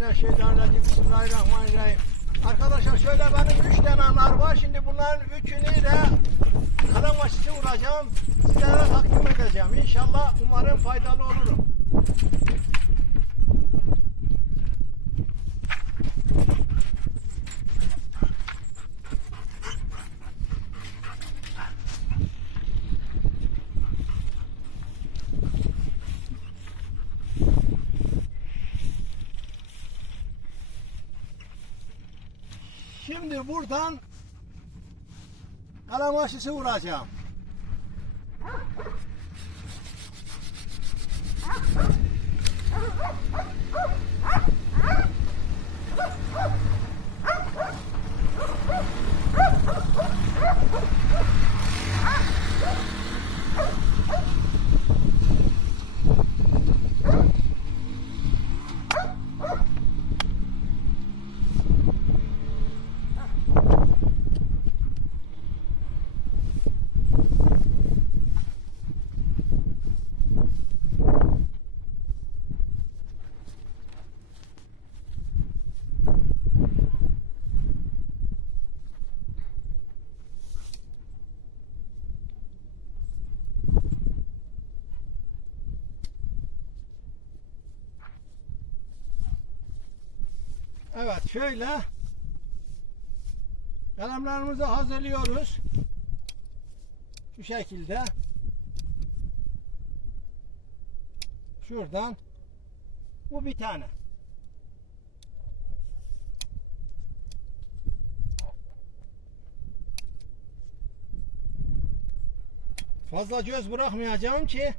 Euzubillahimineşşeytanirracim. Bismillahirrahmanirrahim. Arkadaşlar şöyle benim üç tane nar var. Şimdi bunların üçünü de kalem aşısı vuracağım. Sizlere takdim edeceğim. İnşallah umarım faydalı olurum. Şimdi buradan kalem aşısı vuracağım. Evet şöyle kalemlerimizi hazırlıyoruz. Şu şekilde. Şuradan. Bu bir tane. Fazla göz bırakmayacağım ki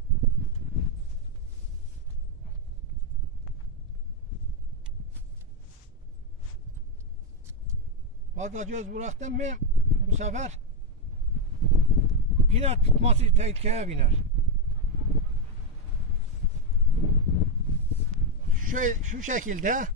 fazla göz bıraktım mı bu sefer biner tutması tehlikeye biner. Şu, şu şekilde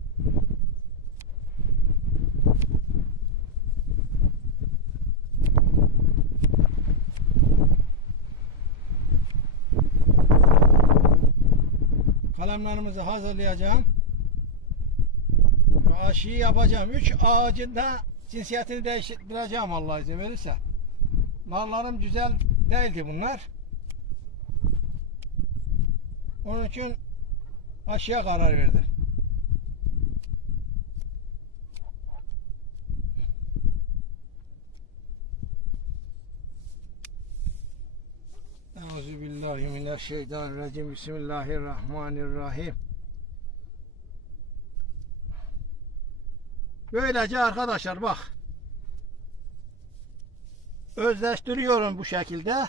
kalemlerimizi hazırlayacağım. Aşıyı yapacağım. Üç ağacın da cinsiyetini değiştireceğim Allah izin verirse. Narlarım güzel değildi bunlar. Onun için aşıya karar verdim. Euzubillahimineşşeytanirracim. Bismillahirrahmanirrahim. Böylece arkadaşlar bak. Özleştiriyorum bu şekilde.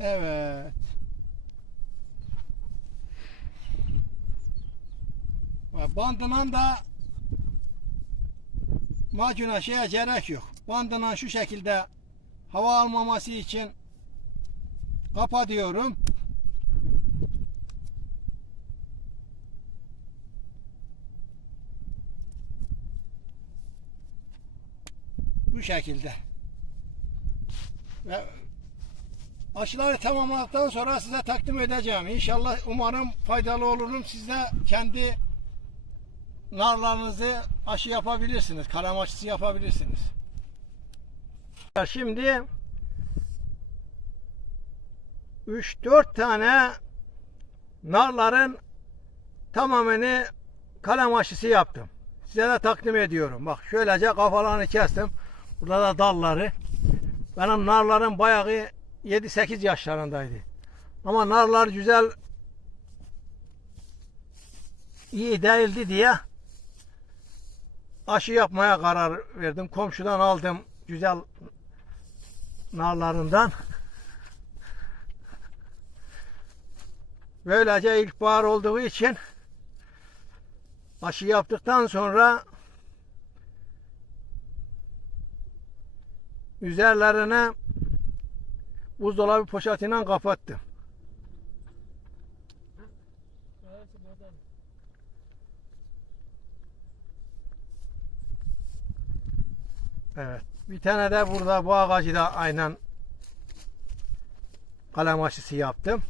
Evet. Bandından da macuna şeye gerek yok. Bandından şu şekilde hava almaması için kapatıyorum. Bu şekilde. Ve Aşıları tamamladıktan sonra size takdim edeceğim. İnşallah umarım faydalı olurum. Siz de kendi narlarınızı aşı yapabilirsiniz. Kalem aşısı yapabilirsiniz. Şimdi 3-4 tane narların tamamını kalem aşısı yaptım. Size de takdim ediyorum. Bak şöylece kafalarını kestim. Burada da dalları. Benim narların bayağı 7-8 yaşlarındaydı. Ama narlar güzel iyi değildi diye aşı yapmaya karar verdim. Komşudan aldım güzel narlarından. Böylece ilkbahar olduğu için aşı yaptıktan sonra üzerlerine buzdolabı poşetiyle kapattım. Evet. Bir tane de burada bu ağacı da aynen kalem aşısı yaptım.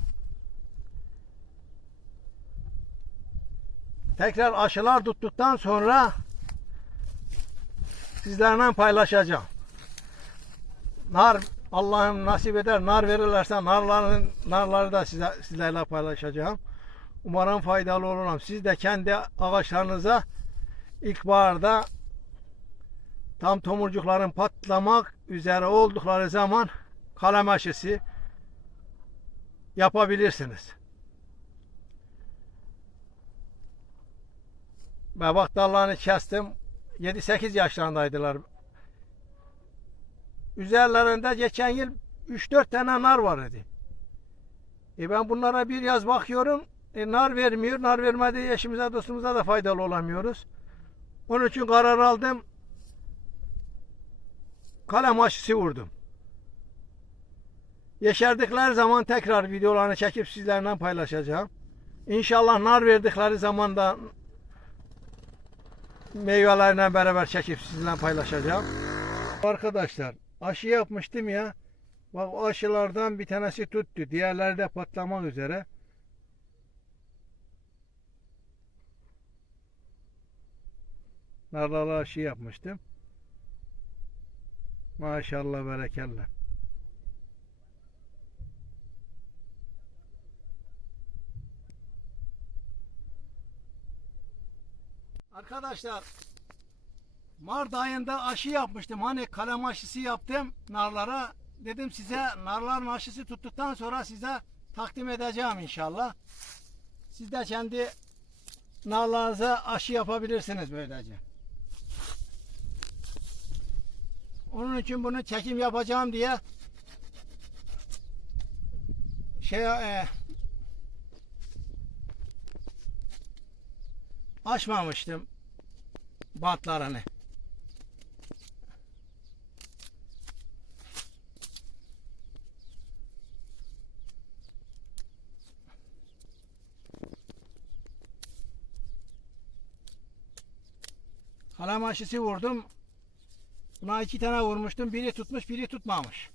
Tekrar aşılar tuttuktan sonra sizlerle paylaşacağım. Nar Allah'ım nasip eder nar verirlerse narların narları da size sizlerle paylaşacağım. Umarım faydalı olurum. Siz de kendi ağaçlarınıza ilkbaharda tam tomurcukların patlamak üzere oldukları zaman kalem aşısı yapabilirsiniz. Ve bak dallarını kestim. 7-8 yaşlarındaydılar. Üzerlerinde geçen yıl 3-4 tane nar var idi. E ben bunlara bir yaz bakıyorum. E nar vermiyor. Nar vermediği eşimize dostumuza da faydalı olamıyoruz. Onun için karar aldım. Kalem aşısı vurdum. Yeşerdikleri zaman tekrar videolarını çekip sizlerle paylaşacağım. İnşallah nar verdikleri zaman da meyvelerle beraber çekip sizinle paylaşacağım. Arkadaşlar aşı yapmıştım ya. Bak o aşılardan bir tanesi tuttu. Diğerleri de patlamak üzere. Narlara aşı yapmıştım. Maşallah berekallah. Arkadaşlar Mart ayında aşı yapmıştım. Hani kalem aşısı yaptım narlara. Dedim size narların aşısı tuttuktan sonra size takdim edeceğim inşallah. Siz de kendi narlarınıza aşı yapabilirsiniz böylece. Onun için bunu çekim yapacağım diye şey e, açmamıştım bantlarını. Kalem aşısı vurdum. Buna iki tane vurmuştum. Biri tutmuş, biri tutmamış.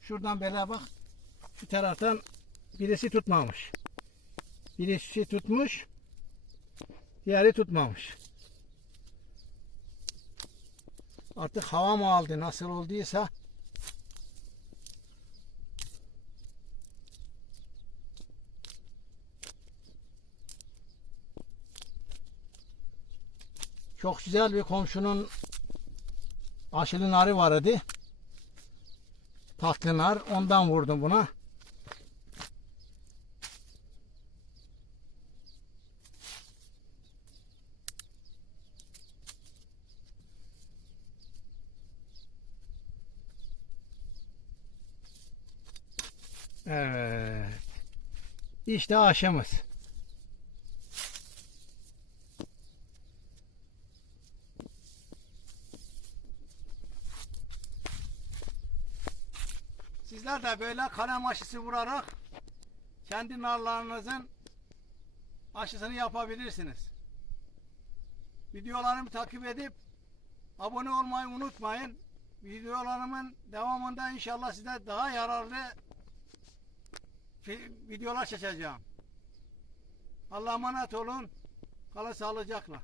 Şuradan böyle bak. Şu taraftan birisi tutmamış. Birisi tutmuş. Diğeri tutmamış. Artık hava mı aldı nasıl olduysa çok güzel bir komşunun aşılı narı var idi. Tatlı nar. Ondan vurdum buna. Evet. İşte aşımız. Sizler de böyle kalem aşısı vurarak kendi narlarınızın aşısını yapabilirsiniz. Videolarımı takip edip abone olmayı unutmayın. Videolarımın devamında inşallah size daha yararlı videolar çekeceğim. Allah'a emanet olun. Kalın sağlıcakla.